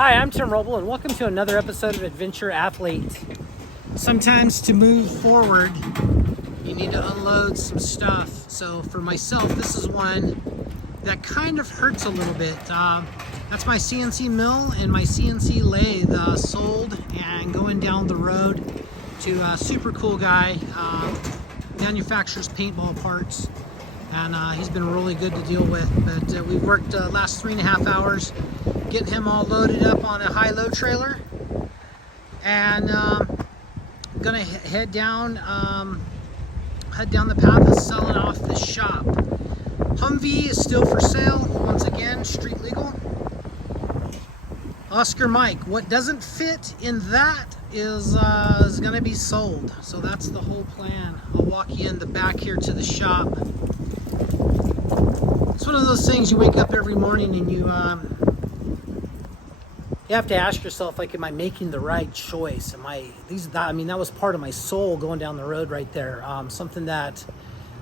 Hi, I'm Tim Roble, and welcome to another episode of Adventure Athlete. Sometimes to move forward, you need to unload some stuff. So for myself, this is one that kind of hurts a little bit. That's my CNC mill and my CNC lathe sold and going down the road to a super cool guy, manufactures paintball parts. And he's been really good to deal with. But we've worked last 3.5 hours getting him all loaded up on a high-low trailer, and gonna head down the path of selling off this shop. Humvee is still for sale, once again, street legal. Oscar Mike, what doesn't fit in that is gonna be sold. So that's the whole plan. I'll walk you in the back here to the shop. It's one of those things you wake up every morning and you have to ask yourself, like, am I making the right choice? That was part of my soul going down the road right there. Something that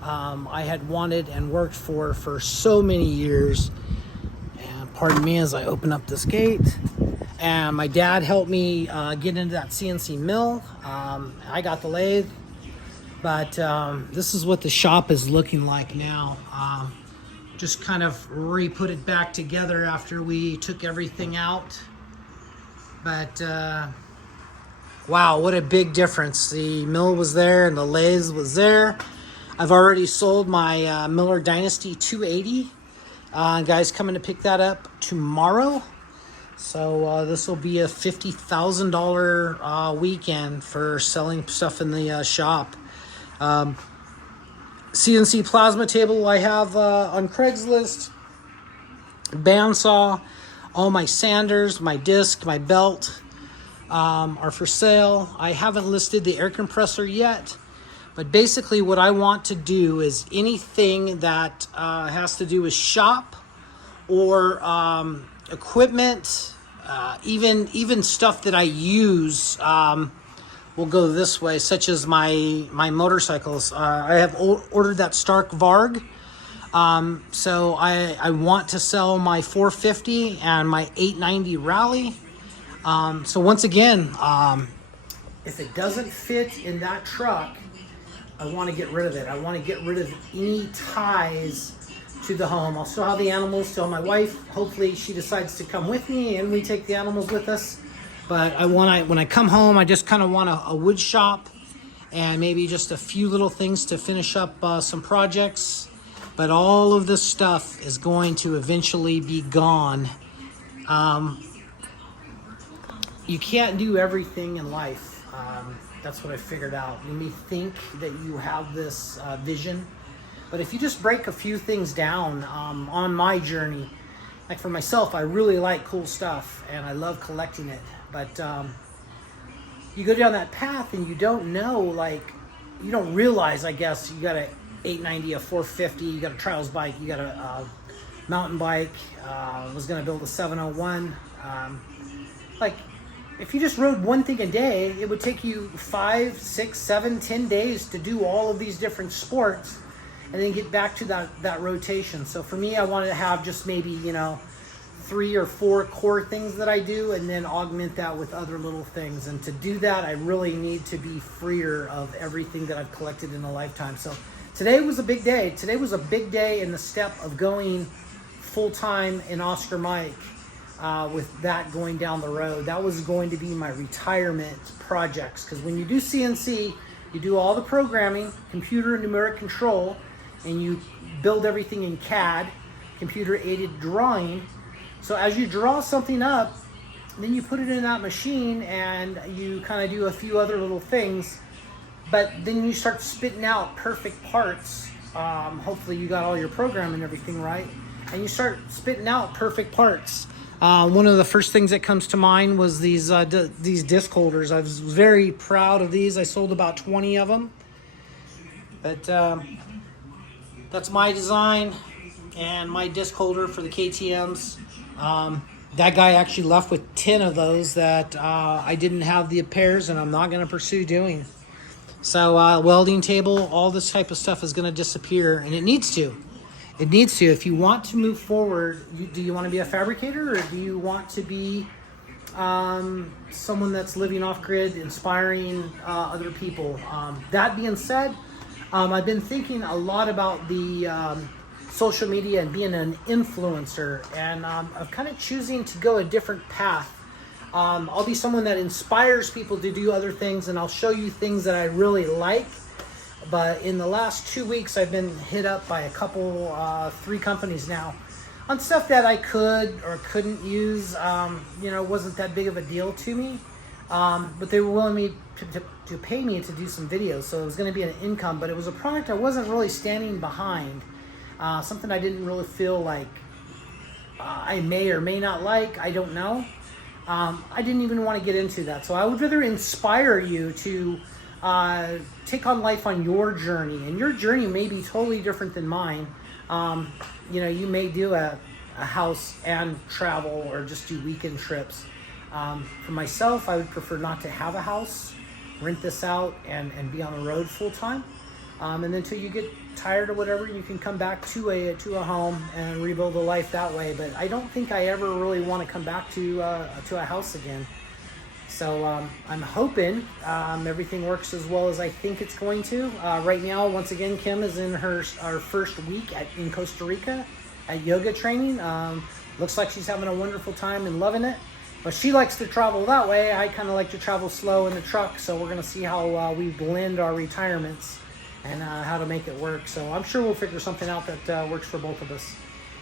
I had wanted and worked for so many years. And pardon me as I open up this gate. And my dad helped me get into that CNC mill. I got the lathe. But this is what the shop is looking like now. Just kind of re-put it back together after we took everything out. But wow, what a big difference. The mill was there and the lathe was there. I've already sold my Miller Dynasty 280. Guys coming to pick that up tomorrow. So this will be a $50,000 weekend for selling stuff in the shop. CNC plasma table I have on Craigslist. Bandsaw. All my sanders, my disc, my belt are for sale. I haven't listed the air compressor yet, but basically what I want to do is anything that has to do with shop or equipment, even stuff that I use will go this way, such as my motorcycles. I have ordered that Stark Varg. So I want to sell my 450 and my 890 Rally. So once again, if it doesn't fit in that truck, I want to get rid of it. I want to get rid of any ties to the home. I'll still have the animals, still my wife. Hopefully she decides to come with me and we take the animals with us. But when I come home, I just kind of want a wood shop and maybe just a few little things to finish up some projects. But all of this stuff is going to eventually be gone. You can't do everything in life. That's what I figured out. You may think that you have this vision, but if you just break a few things down on my journey, like for myself, I really like cool stuff and I love collecting it. But you go down that path and you don't know, like, you don't realize, I guess, you got a 890, a 450, you got a trials bike, you got a mountain bike, was going to build a 701. Like, if you just rode one thing a day, it would take you 5, 6, 7, 10 days to do all of these different sports and then get back to that rotation. So for me, I wanted to have just maybe, 3 or 4 core things that I do and then augment that with other little things. And to do that, I really need to be freer of everything that I've collected in a lifetime. So today was a big day. Today was a big day in the step of going full-time in Oscar Mike with that going down the road. That was going to be my retirement projects, because when you do CNC, you do all the programming, computer and numeric control, and you build everything in CAD, computer-aided drawing. So as you draw something up, then you put it in that machine and you kind of do a few other little things. But then you start spitting out perfect parts. Hopefully you got all your program and everything right. And you start spitting out perfect parts. One of the first things that comes to mind was these disc holders. I was very proud of these. I sold about 20 of them. But that's my design and my disc holder for the KTMs. That guy actually left with 10 of those that I didn't have the pairs and I'm not going to pursue doing. So welding table, all this type of stuff is going to disappear, and it needs to. It needs to. If you want to move forward, do you want to be a fabricator, or do you want to be someone that's living off grid, inspiring other people. That being said, I've been thinking a lot about the social media and being an influencer, and I'm kind of choosing to go a different path. I'll be someone that inspires people to do other things, and I'll show you things that I really like. But in the last 2 weeks, I've been hit up by a couple, 3 companies now on stuff that I could or couldn't use. Wasn't that big of a deal to me. But they were willing to pay me to do some videos. So it was going to be an income, but it was a product I wasn't really standing behind. Something I didn't really feel like I may or may not like. I don't know. I didn't even want to get into that. So I would rather inspire you to take on life on your journey. And your journey may be totally different than mine. You may do a house and travel or just do weekend trips. For myself, I would prefer not to have a house, rent this out, and be on the road full time. And then until you get tired or whatever, you can come back to a home and rebuild a life that way. But I don't think I ever really want to come back to a house again. So I'm hoping everything works as well as I think it's going to. Right now, once again, Kim is in our first week in Costa Rica at yoga training. Looks like she's having a wonderful time and loving it. But she likes to travel that way. I kind of like to travel slow in the truck. So we're going to see how we blend our retirements and how to make it work. So I'm sure we'll figure something out that works for both of us.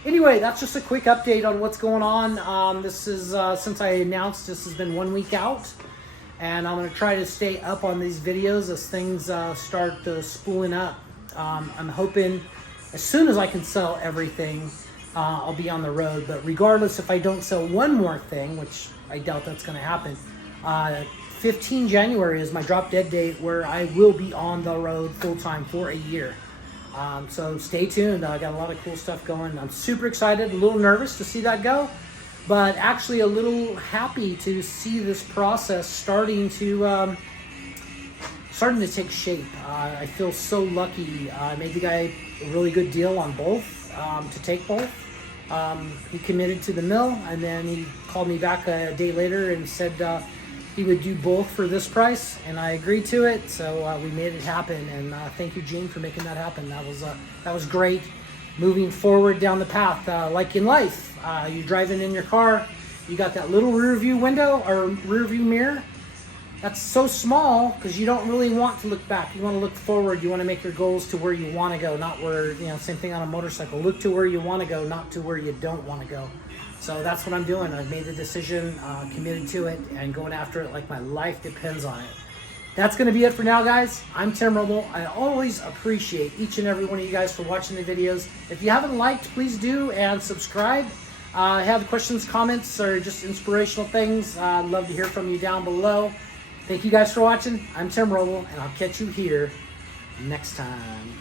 Anyway, that's just a quick update on what's going on. This is, since I announced, this has been 1 week out. And I'm going to try to stay up on these videos as things start spooling up. I'm hoping as soon as I can sell everything, I'll be on the road. But regardless, if I don't sell one more thing, which I doubt that's going to happen, 15 January is my drop dead date where I will be on the road full time for a year. So stay tuned. I got a lot of cool stuff going. I'm super excited, a little nervous to see that go, but actually a little happy to see this process starting to take shape. I feel so lucky. I made the guy a really good deal on both, to take both. He committed to the mill, and then he called me back a day later and said he would do both for this price, and I agreed to it. So we made it happen, and thank you, Gene, for making that happen. That was great. Moving forward down the path, like in life, you're driving in your car, you got that little rear view window or rear view mirror. That's so small because you don't really want to look back. You want to look forward. You want to make your goals to where you want to go, not where, same thing on a motorcycle. Look to where you want to go, not to where you don't want to go. So that's what I'm doing. I've made the decision, committed to it, and going after it like my life depends on it. That's going to be it for now, guys. I'm Tim Roble. I always appreciate each and every one of you guys for watching the videos. If you haven't liked, please do, and subscribe. Have questions, comments, or just inspirational things, I'd love to hear from you down below. Thank you guys for watching. I'm Tim Roble, and I'll catch you here next time.